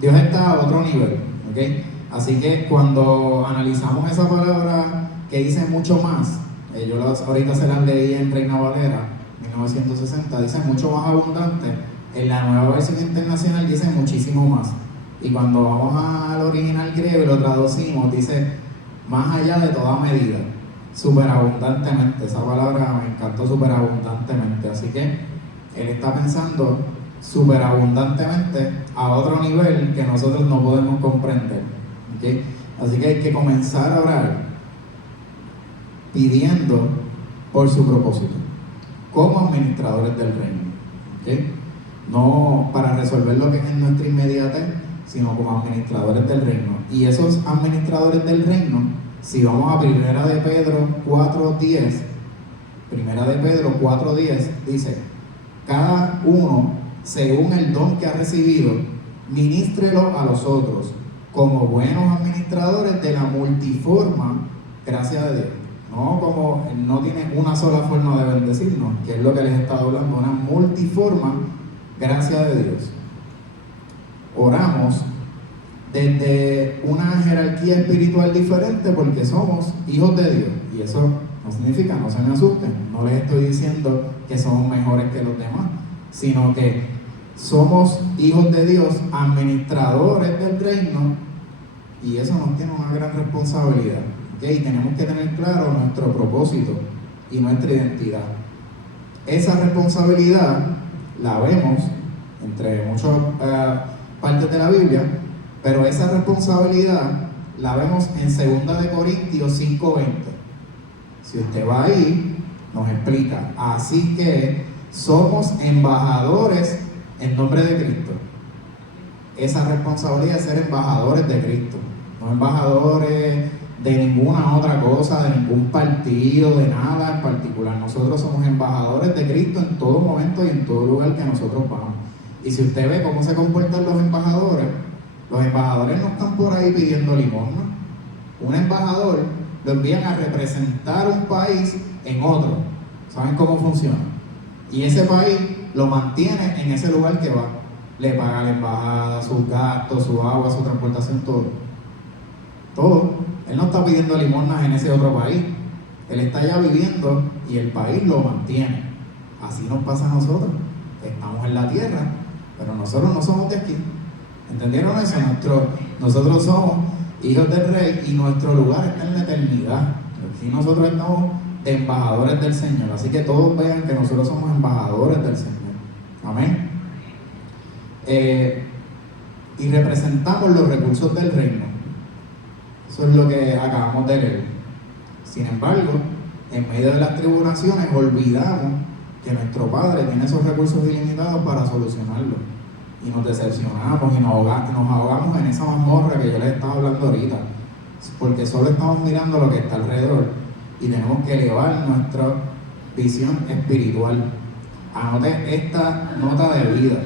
Dios está a otro nivel, ¿okay? Así que cuando analizamos esa palabra que dice mucho más, yo ahorita se las leí en Reina Valera 1960, dice mucho más abundante. En la nueva versión internacional dice muchísimo más, y cuando vamos al original griego y lo traducimos, dice más allá de toda medida, superabundantemente. Esa palabra me encantó, superabundantemente. Así que Él está pensando superabundantemente a otro nivel que nosotros no podemos comprender, ¿okay? Así que hay que comenzar a orar pidiendo por su propósito como administradores del reino, ¿okay? No para resolver lo que es en nuestra inmediatez, sino como administradores del reino. Y esos administradores del reino, si vamos a Primera de Pedro 4:10, dice: cada uno según el don que ha recibido, ministrelo a los otros como buenos administradores de la multiforme gracia de Dios. No tiene una sola forma de bendecirnos, que es lo que les he estado hablando, una multiforme gracia de Dios. Oramos desde una jerarquía espiritual diferente porque somos hijos de Dios, y eso no significa, no se me asusten, no les estoy diciendo que somos mejores que los demás, sino que somos hijos de Dios, administradores del reino, y eso nos tiene una gran responsabilidad, ¿okay? Y tenemos que tener claro nuestro propósito y nuestra identidad. Esa responsabilidad la vemos entre muchas partes de la Biblia, pero esa responsabilidad la vemos en 2 Corintios 5:20. Si usted va ahí, nos explica: así que somos embajadores en nombre de Cristo, esa responsabilidad de ser embajadores de Cristo, no embajadores de ninguna otra cosa, de ningún partido, de nada en particular. Nosotros somos embajadores de Cristo en todo momento y en todo lugar que nosotros vamos. Y si usted ve cómo se comportan los embajadores no están por ahí pidiendo limosna. Un embajador lo envían a representar un país en otro. ¿Saben cómo funciona? Y ese país lo mantiene en ese lugar que va. Le paga a la embajada, sus gastos, su agua, su transportación, todo. Todo. Él no está pidiendo limosnas en ese otro país. Él está allá viviendo y el país lo mantiene. Así nos pasa a nosotros. Estamos en la tierra, pero nosotros no somos de aquí. ¿Entendieron eso? Nosotros somos hijos del Rey y nuestro lugar está en la eternidad. Aquí nosotros estamos de embajadores del Señor. Así que todos vean que nosotros somos embajadores del Señor. Amén. Y representamos los recursos del reino. Eso es lo que acabamos de leer. Sin embargo, en medio de las tribulaciones olvidamos que nuestro Padre tiene esos recursos ilimitados para solucionarlo. Y nos decepcionamos y nos ahogamos en esa mazmorra que yo les estaba hablando ahorita. Porque solo estamos mirando lo que está alrededor y tenemos que elevar nuestra visión espiritual. Anote esta nota de vida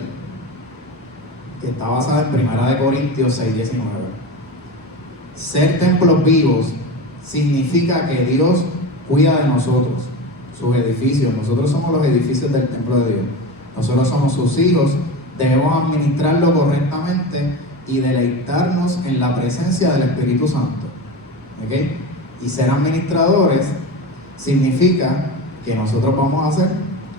que está basada en 1 Corintios 6:19. Ser templos vivos significa que Dios cuida de nosotros, sus edificios. Nosotros somos los edificios del templo de Dios. Nosotros somos sus hijos. Debemos administrarlo correctamente y deleitarnos en la presencia del Espíritu Santo. ¿Okay? Y ser administradores significa que nosotros vamos a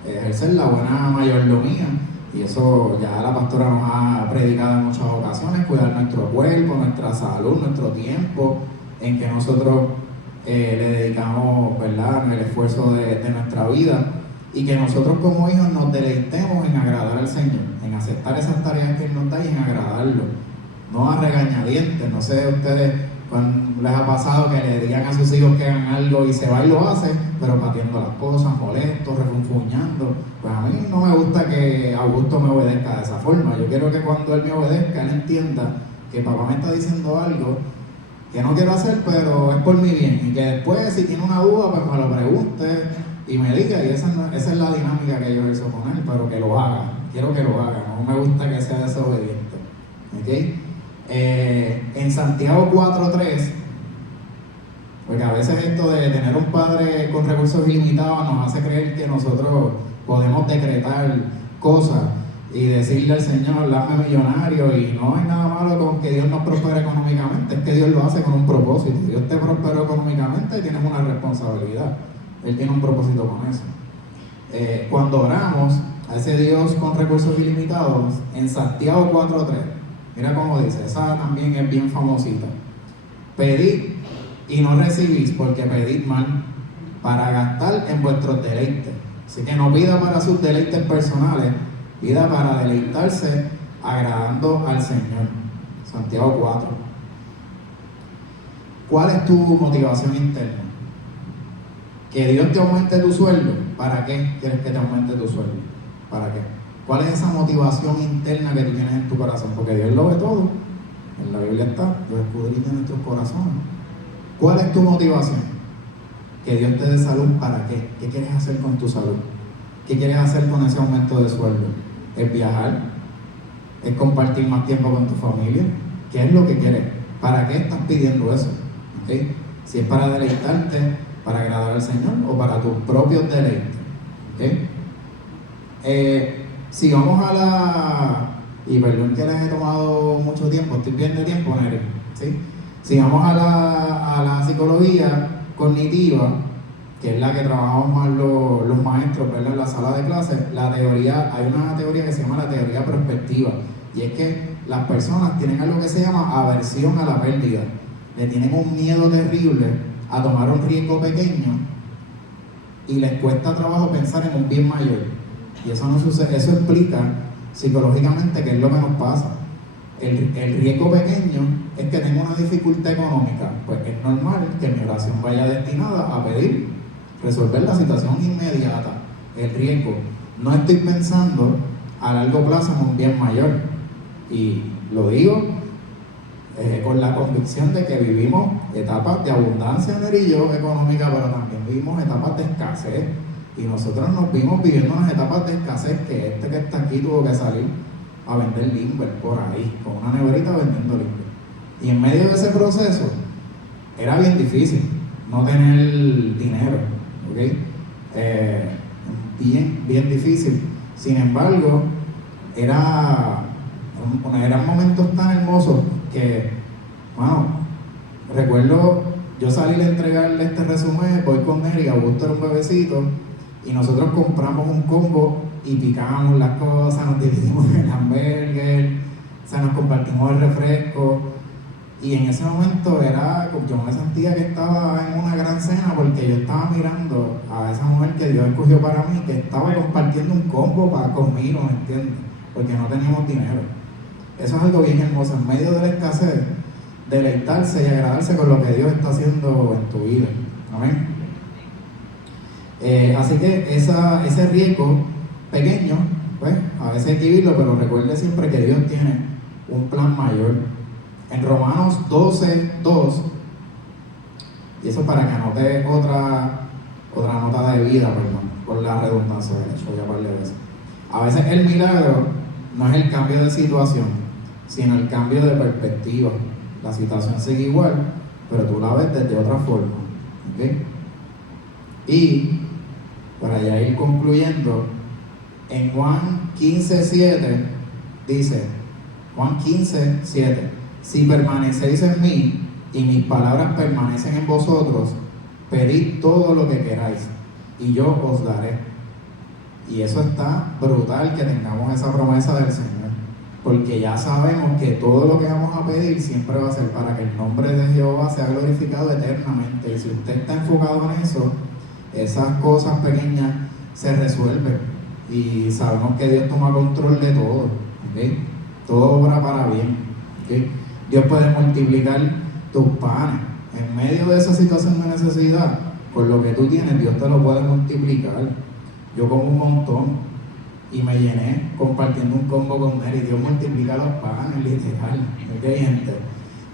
ejercer la buena mayordomía. Y eso ya la pastora nos ha predicado en muchas ocasiones: cuidar nuestro cuerpo, nuestra salud, nuestro tiempo, en que nosotros le dedicamos, ¿verdad?, el esfuerzo de nuestra vida, y que nosotros como hijos nos deleitemos en agradar al Señor, en aceptar esas tareas que Él nos da y en agradarlo, no a regañadientes. No sé ustedes cuando les ha pasado que le digan a sus hijos que hagan algo y se va y lo hace, pero pateando las cosas, molesto, refunfuñando. Pues a mí no me gusta que Augusto me obedezca de esa forma. Yo quiero que cuando él me obedezca, él entienda que papá me está diciendo algo que no quiero hacer, pero es por mi bien, y que después, si tiene una duda, pues me lo pregunte y me diga. Y esa es la dinámica que yo ejerzo con él, pero que lo haga. Quiero que lo haga, no me gusta que sea desobediente. ¿Okay? En Santiago 4:3, porque a veces esto de tener un padre con recursos ilimitados nos hace creer que nosotros podemos decretar cosas y decirle al Señor: dame millonario. Y no hay nada malo con que Dios nos prospere económicamente, es que Dios lo hace con un propósito. Dios te prosperó económicamente y tienes una responsabilidad. Él tiene un propósito con eso. Cuando oramos a ese Dios con recursos ilimitados, en Santiago 4:3, mira cómo dice, esa también es bien famosita: pedid y no recibís, porque pedid mal, para gastar en vuestros deleites. Así que no pida para sus deleites personales, pida para deleitarse agradando al Señor. Santiago 4. ¿Cuál es tu motivación interna? ¿Que Dios te aumente tu sueldo? ¿Para qué quieres que te aumente tu sueldo? ¿Para qué? ¿Cuál es esa motivación interna que tú tienes en tu corazón? Porque Dios lo ve todo. En la Biblia está, lo escudriña en nuestros corazones. ¿Cuál es tu motivación? Que Dios te dé salud. ¿Para qué? ¿Qué quieres hacer con tu salud? ¿Qué quieres hacer con ese aumento de sueldo? ¿Es viajar? ¿Es compartir más tiempo con tu familia? ¿Qué es lo que quieres? ¿Para qué estás pidiendo eso? ¿Okay? Si es para deleitarte, para agradar al Señor, o para tus propios deleites. ¿Okay? Si vamos a la... Y perdón que les he tomado mucho tiempo, estoy bien de tiempo, Nere, ¿sí? Si vamos a la psicología cognitiva, que es la que trabajamos más los maestros, ¿verdad?, en la sala de clases, hay una teoría que se llama la teoría prospectiva, y es que las personas tienen algo que se llama aversión a la pérdida. Le tienen un miedo terrible a tomar un riesgo pequeño y les cuesta trabajo pensar en un bien mayor. Y eso no sucede. Eso explica psicológicamente qué es lo que nos pasa. El riesgo pequeño es que tengo una dificultad económica. Pues es normal que mi oración vaya destinada a pedir resolver la situación inmediata. El riesgo. No estoy pensando a largo plazo en un bien mayor. Y lo digo con la convicción de que vivimos etapas de abundancia, Neri y yo, económica, pero también vivimos etapas de escasez. Y nosotros nos vimos viviendo unas etapas de escasez que este que está aquí tuvo que salir a vender limber por ahí, con una neverita vendiendo limber. Y en medio de ese proceso era bien difícil no tener dinero, ¿ok? Bien difícil. Sin embargo, eran momentos tan hermosos que, bueno, recuerdo yo salir a entregarle este resumen, voy con él y Augusto era un bebecito, y nosotros compramos un combo y picamos las cosas, nos dividimos el hamburger, o sea, nos compartimos el refresco. Y en ese momento yo me sentía que estaba en una gran cena porque yo estaba mirando a esa mujer que Dios escogió para mí, que estaba compartiendo un combo conmigo, ¿me entiendes? Porque no teníamos dinero. Eso es algo bien hermoso, en medio de la escasez, deleitarse y agradarse con lo que Dios está haciendo en tu vida. Amén. Así que ese riesgo pequeño, pues a veces hay que vivirlo, pero recuerde siempre que Dios tiene un plan mayor. En Romanos 12:2, y eso para que anote otra nota de vida, perdón, por la redundancia, de hecho ya varias veces. A veces el milagro no es el cambio de situación, sino el cambio de perspectiva. La situación sigue igual, pero tú la ves desde otra forma, ¿okay? Y para ya ir concluyendo, en Juan 15:7 dice, Juan 15:7, si permanecéis en mí y mis palabras permanecen en vosotros, pedid todo lo que queráis y yo os daré. Y eso está brutal, que tengamos esa promesa del Señor, porque ya sabemos que todo lo que vamos a pedir siempre va a ser para que el nombre de Jehová sea glorificado eternamente. Y si usted está enfocado en eso, esas cosas pequeñas se resuelven y sabemos que Dios toma control de todo, ¿okay? Todo obra para bien, ¿okay? Dios puede multiplicar tus panes en medio de esa situación de necesidad. Con lo que tú tienes, Dios te lo puede multiplicar. Yo como un montón y me llené compartiendo un combo con él, y Dios multiplica los panes, literal, ¿okay, gente?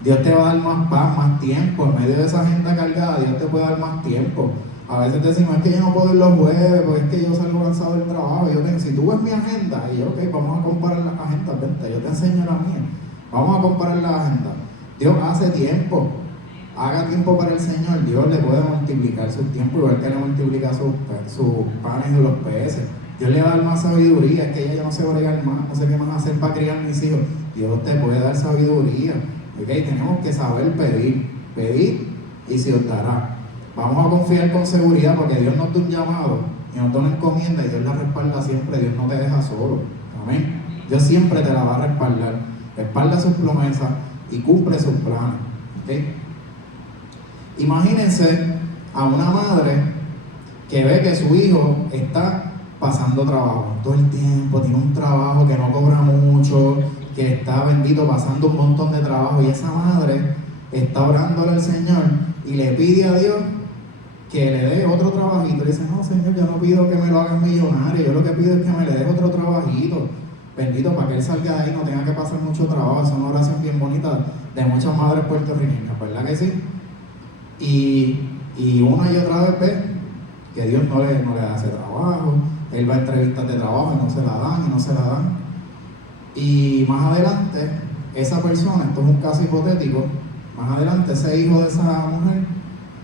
Dios te va a dar más paz, más tiempo. En medio de esa agenda cargada, Dios te puede dar más tiempo. A veces decimos, es que yo no puedo ir los jueves, porque es que yo salgo cansado del trabajo. Si tú ves mi agenda, y yo, ok, vamos a comparar las agendas, vente, yo te enseño la mía. Vamos a comparar la agenda. Dios hace tiempo. Haga tiempo para el Señor. Dios le puede multiplicar su tiempo, igual que le multiplica sus panes y los peces. Dios le va a dar más sabiduría. Es que ella ya no se va a bregar más, no sé qué más hacer para criar mis hijos. Dios te puede dar sabiduría. ¿Okay? Tenemos que saber pedir y se os dará. Vamos a confiar con seguridad, porque Dios nos da un llamado y nos da una encomienda y Dios la respalda siempre. Dios no te deja solo. Amén. Dios siempre te la va a respaldar. Respalda sus promesas y cumple sus planes. ¿Okay? Imagínense a una madre que ve que su hijo está pasando trabajo todo el tiempo, tiene un trabajo que no cobra mucho, que está bendito pasando un montón de trabajo, y esa madre está orándole al Señor y le pide a Dios que le dé otro trabajito. Le dice, no, Señor, yo no pido que me lo hagas millonario, yo lo que pido es que me le des otro trabajito, bendito, para que él salga de ahí, no tenga que pasar mucho trabajo. Es una oración bien bonita de muchas madres puertorriqueñas, ¿verdad que sí? Y una y otra vez ve que Dios no le da ese trabajo. Él va a entrevistas de trabajo y no se la dan. Y más adelante, esa persona, esto es un caso hipotético, más adelante ese hijo de esa mujer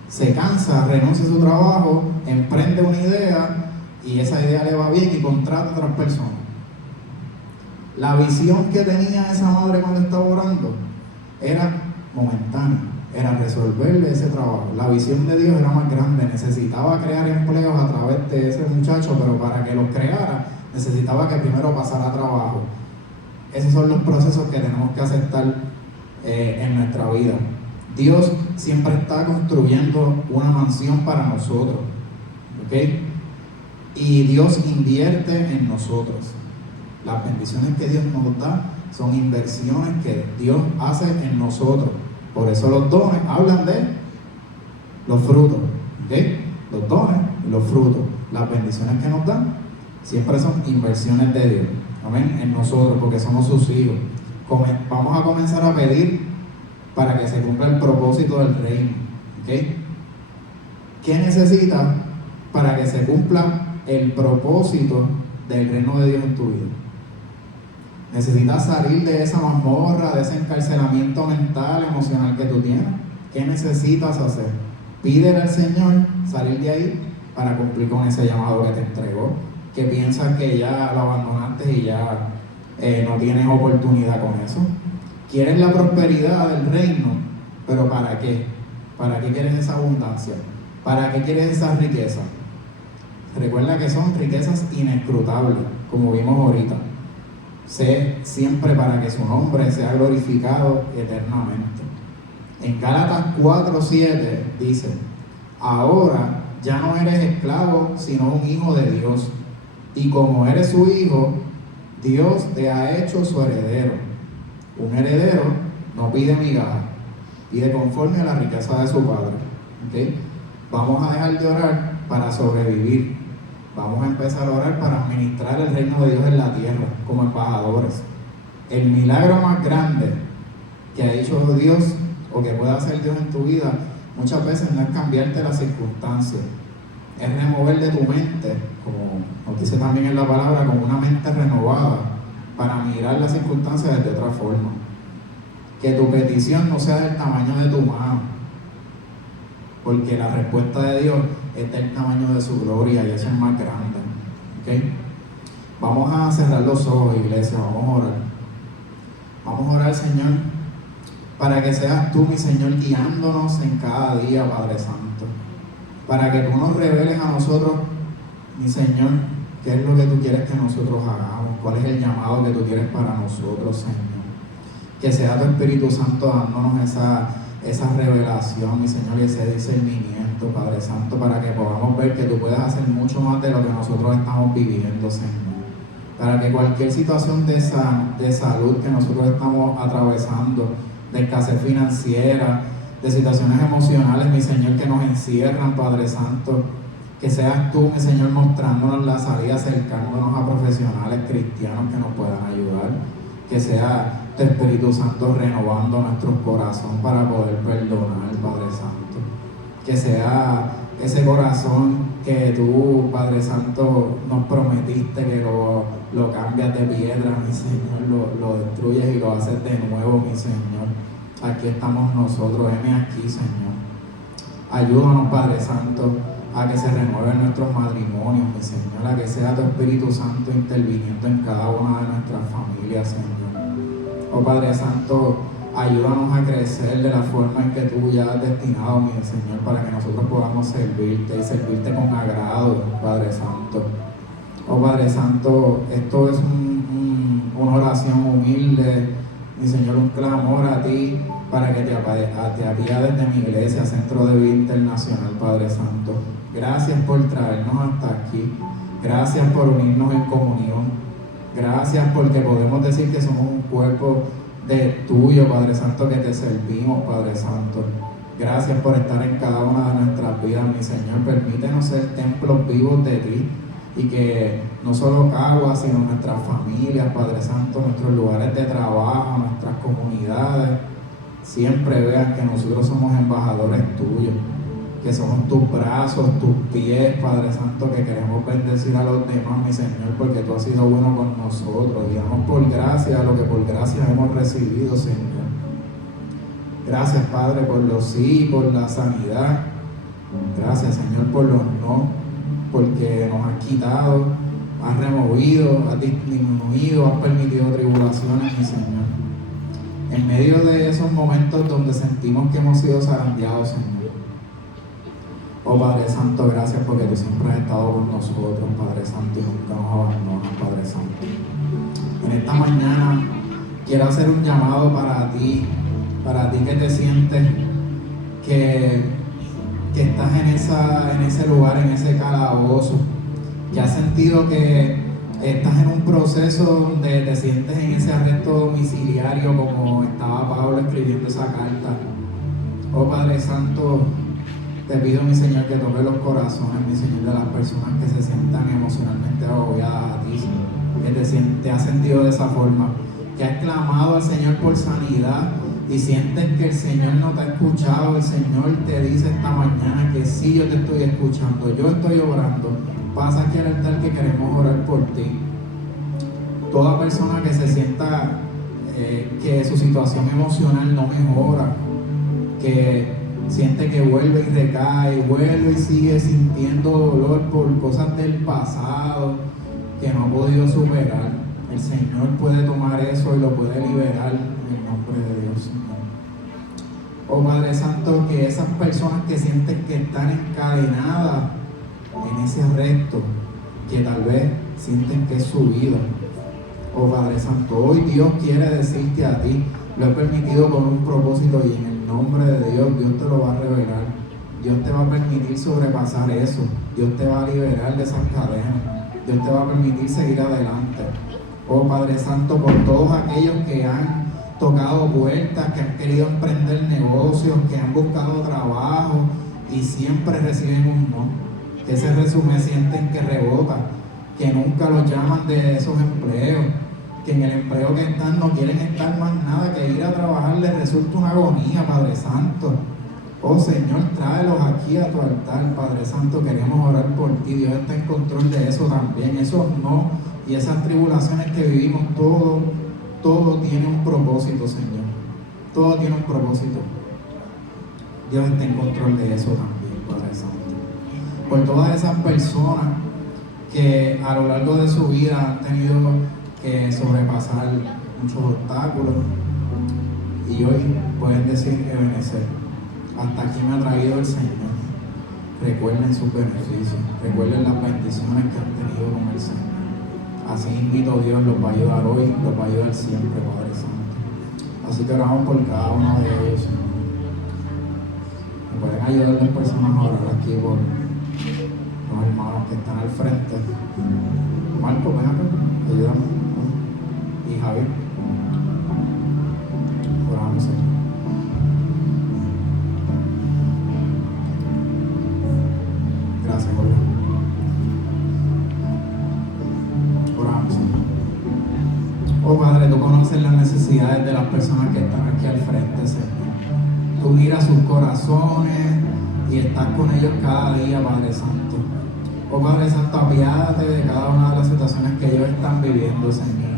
se cansa, renuncia a su trabajo, emprende una idea y esa idea le va bien y contrata a otras personas. La visión que tenía esa madre cuando estaba orando era momentánea, era resolverle ese trabajo. La visión de Dios era más grande, necesitaba crear empleos a través de ese muchacho, pero para que los creara necesitaba que primero pasara trabajo. Esos son los procesos que tenemos que aceptar en nuestra vida. Dios siempre está construyendo una mansión para nosotros, ¿ok? Y Dios invierte en nosotros. Las bendiciones que Dios nos da son inversiones que Dios hace en nosotros. Por eso los dones hablan de los frutos, ¿ok? Los dones y los frutos. Las bendiciones que nos dan siempre son inversiones de Dios, amén, en nosotros, porque somos sus hijos. vamos a comenzar a pedir para que se cumpla el propósito del reino. ¿Okay? ¿Qué necesitas para que se cumpla el propósito del reino de Dios en tu vida? Necesitas salir de esa mazmorra, de ese encarcelamiento mental, emocional que tú tienes. ¿Qué necesitas hacer? Pídele al Señor salir de ahí para cumplir con ese llamado que te entregó, que piensas que ya lo abandonaste y ya no tienes oportunidad con eso. ¿Quieres la prosperidad del reino? ¿Pero para qué? ¿Para qué quieres esa abundancia? ¿Para qué quieres esa riqueza? Recuerda que son riquezas inescrutables, como vimos ahorita. Sé siempre para que su nombre sea glorificado eternamente. En Gálatas 4:7 dice: ahora ya no eres esclavo, sino un hijo de Dios. Y como eres su hijo, Dios te ha hecho su heredero. Un heredero no pide migaja, pide conforme a la riqueza de su padre. ¿Okay? Vamos a dejar de orar para sobrevivir. Vamos a empezar a orar para administrar el reino de Dios en la tierra, como embajadores. El milagro más grande que ha hecho Dios, o que puede hacer Dios en tu vida, muchas veces no es cambiarte las circunstancias, es remover de tu mente, como nos dice también en la palabra, con una mente renovada, para mirar las circunstancias de otra forma. Que tu petición no sea del tamaño de tu mano, porque la respuesta de Dios es del tamaño de su gloria y eso es más grande. ¿Okay? Vamos a cerrar los ojos, iglesia, vamos a orar. Vamos a orar, Señor, para que seas tú, mi Señor, guiándonos en cada día, Padre Santo. Para que tú nos reveles a nosotros, mi Señor, qué es lo que tú quieres que nosotros hagamos, cuál es el llamado que tú quieres para nosotros, Señor. Que sea tu Espíritu Santo dándonos esa revelación, mi Señor, y ese discernimiento, Padre Santo, para que podamos ver que tú puedes hacer mucho más de lo que nosotros estamos viviendo, Señor. Para que cualquier situación de salud que nosotros estamos atravesando, de escasez financiera, de situaciones emocionales, mi Señor, que nos encierran, Padre Santo, que seas tú, mi Señor, mostrándonos la salida, acercándonos a profesionales cristianos que nos puedan ayudar, que sea tu Espíritu Santo renovando nuestro corazón para poder perdonar, Padre Santo. Que sea ese corazón que tú, Padre Santo, nos prometiste que lo cambias de piedra, mi Señor, lo destruyes y lo haces de nuevo, mi Señor. Aquí estamos nosotros, heme aquí, Señor. Ayúdanos, Padre Santo, a que se renueven nuestros matrimonios, mi Señor, a que sea tu Espíritu Santo interviniendo en cada una de nuestras familias, Señor. Oh Padre Santo, ayúdanos a crecer de la forma en que tú ya has destinado, mi Señor, para que nosotros podamos servirte y servirte con agrado, Padre Santo. Oh Padre Santo, esto es una oración humilde, mi Señor, un clamor a ti para que te apiades de mi iglesia, Centro de Vida Internacional, Padre Santo. Gracias por traernos hasta aquí. Gracias por unirnos en comunión. Gracias porque podemos decir que somos un cuerpo tuyo, Padre Santo, que te servimos, Padre Santo. Gracias por estar en cada una de nuestras vidas, mi Señor. Permítenos ser templos vivos de ti y que no solo Caguas, sino nuestras familias, Padre Santo, nuestros lugares de trabajo, nuestras comunidades, siempre vean que nosotros somos embajadores tuyos, que somos tus brazos, tus pies, Padre Santo, que queremos bendecir a los demás, mi Señor, porque tú has sido bueno con nosotros. Y damos por gracia lo que por gracia hemos recibido, Señor. Gracias, Padre, por los sí, por la sanidad. Gracias, Señor, por los no, porque nos has quitado, has removido, has disminuido, has permitido tribulaciones, mi Señor. En medio de esos momentos donde sentimos que hemos sido zarandeados, Señor. Oh Padre Santo, gracias porque tú siempre has estado con nosotros, Padre Santo, y nunca nos abandonas, Padre Santo. En esta mañana quiero hacer un llamado para ti que te sientes que estás en ese lugar, en ese calabozo, que has sentido que estás en un proceso donde te sientes en ese arresto domiciliario como estaba Pablo escribiendo esa carta. Oh Padre Santo, te pido, mi Señor, que toque los corazones, mi Señor, de las personas que se sientan emocionalmente agobiadas a ti, que te has sentido de esa forma, que has clamado al Señor por sanidad y sientes que el Señor no te ha escuchado, el Señor te dice esta mañana que sí, yo te estoy escuchando, yo estoy orando. Pasa aquí al altar que queremos orar por ti. Toda persona que se sienta que su situación emocional no mejora, que siente que vuelve y recae, vuelve y sigue sintiendo dolor por cosas del pasado que no ha podido superar, el Señor puede tomar eso y lo puede liberar en el nombre de Dios, Señor. Oh Padre Santo, que esas personas que sienten que están encadenadas en ese arresto, que tal vez sienten que es su vida, oh Padre Santo, hoy Dios quiere decirte a ti, lo he permitido con un propósito y en el nombre de Dios, Dios te lo va a revelar. Dios te va a permitir sobrepasar eso. Dios te va a liberar de esas cadenas. Dios te va a permitir seguir adelante. Oh Padre Santo, por todos aquellos que han tocado puertas, que han querido emprender negocios, que han buscado trabajo y siempre reciben un no. Que ese resumen sienten que rebota, que nunca los llaman de esos empleos, que en el empleo que están no quieren estar más nada, que ir a trabajar les resulta una agonía, Padre Santo. Oh Señor, tráelos aquí a tu altar, Padre Santo, queremos orar por ti. Dios está en control de eso también, esos no y esas tribulaciones que vivimos, todo tiene un propósito, Señor. Todo tiene un propósito. Dios está en control de eso también, Padre Santo. Por todas esas personas que a lo largo de su vida han tenido que sobrepasar muchos obstáculos y hoy pueden decir Ebenezer, hasta aquí me ha traído el Señor. Recuerden sus beneficios, recuerden las bendiciones que han tenido con el Señor. Así invito a Dios, los va a ayudar hoy, los va a ayudar siempre, Padre Santo. Así que oramos por cada uno de ellos, Señor. Me pueden ayudar las personas a orar aquí por los hermanos que están al frente. Marco, ven acá, ayúdame. Y Javier, oramos, Señor. Gracias, Jorge. Oramos, Señor. Oh Padre, tú conoces las necesidades de las personas que están aquí al frente, Señor. Tú miras sus corazones y estás con ellos cada día, Padre Santo. Oh Padre Santo, apiádate de cada una de las situaciones que ellos están viviendo, Señor.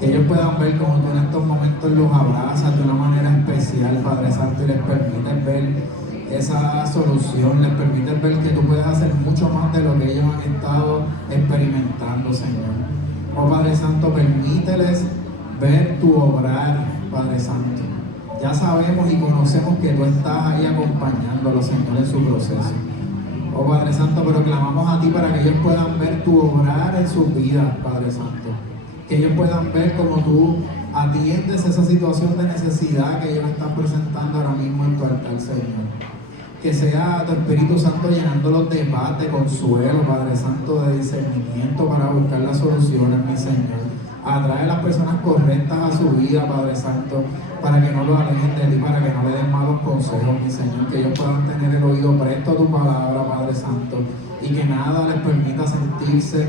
Que ellos puedan ver como tú en estos momentos los abrazas de una manera especial, Padre Santo, y les permites ver esa solución, les permites ver que tú puedes hacer mucho más de lo que ellos han estado experimentando, Señor. Oh Padre Santo, permíteles ver tu obrar, Padre Santo. Ya sabemos y conocemos que tú estás ahí acompañándolos, Señor, en su proceso. Oh Padre Santo, pero clamamos a ti para que ellos puedan ver tu obrar en sus vidas, Padre Santo. Que ellos puedan ver cómo tú atiendes esa situación de necesidad que ellos están presentando ahora mismo en tu altar, Señor. Que sea tu Espíritu Santo llenándolos de paz, de consuelo, Padre Santo, de discernimiento para buscar las soluciones, mi Señor. Atrae a las personas correctas a su vida, Padre Santo, para que no lo alejen de ti, para que no le den malos consejos, mi Señor. Que ellos puedan tener el oído presto a tu palabra, Padre Santo, y que nada les permita sentirse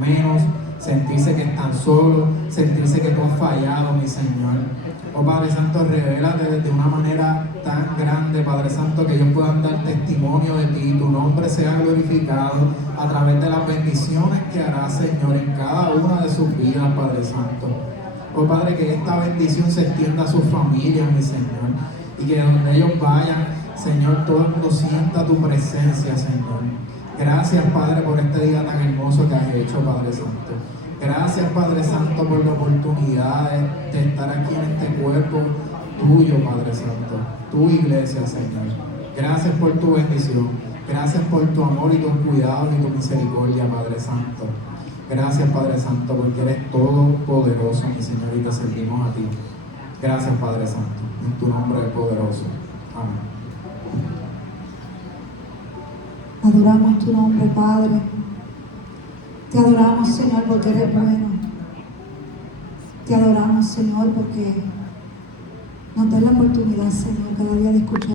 menos, sentirse que están solos, sentirse que tú has fallado, mi Señor. Oh Padre Santo, revélate de una manera tan grande, Padre Santo, que ellos puedan dar testimonio de ti, tu nombre sea glorificado a través de las bendiciones que harás, Señor, en cada una de sus vidas, Padre Santo. Oh Padre, que esta bendición se extienda a sus familias, mi Señor, y que donde ellos vayan, Señor, todo el mundo sienta tu presencia, Señor. Gracias, Padre, por este día tan hermoso que has hecho, Padre Santo. Gracias, Padre Santo, por la oportunidad de estar aquí en este cuerpo tuyo, Padre Santo, tu iglesia, Señor. Gracias por tu bendición. Gracias por tu amor y tus cuidados y tu misericordia, Padre Santo. Gracias, Padre Santo, porque eres todopoderoso, mi Señor, y te servimos a ti. Gracias, Padre Santo, en tu nombre poderoso. Amén. Adoramos tu nombre, Padre. Te adoramos, Señor, porque eres bueno. Te adoramos, Señor, porque nos das la oportunidad, Señor, cada día de escuchar.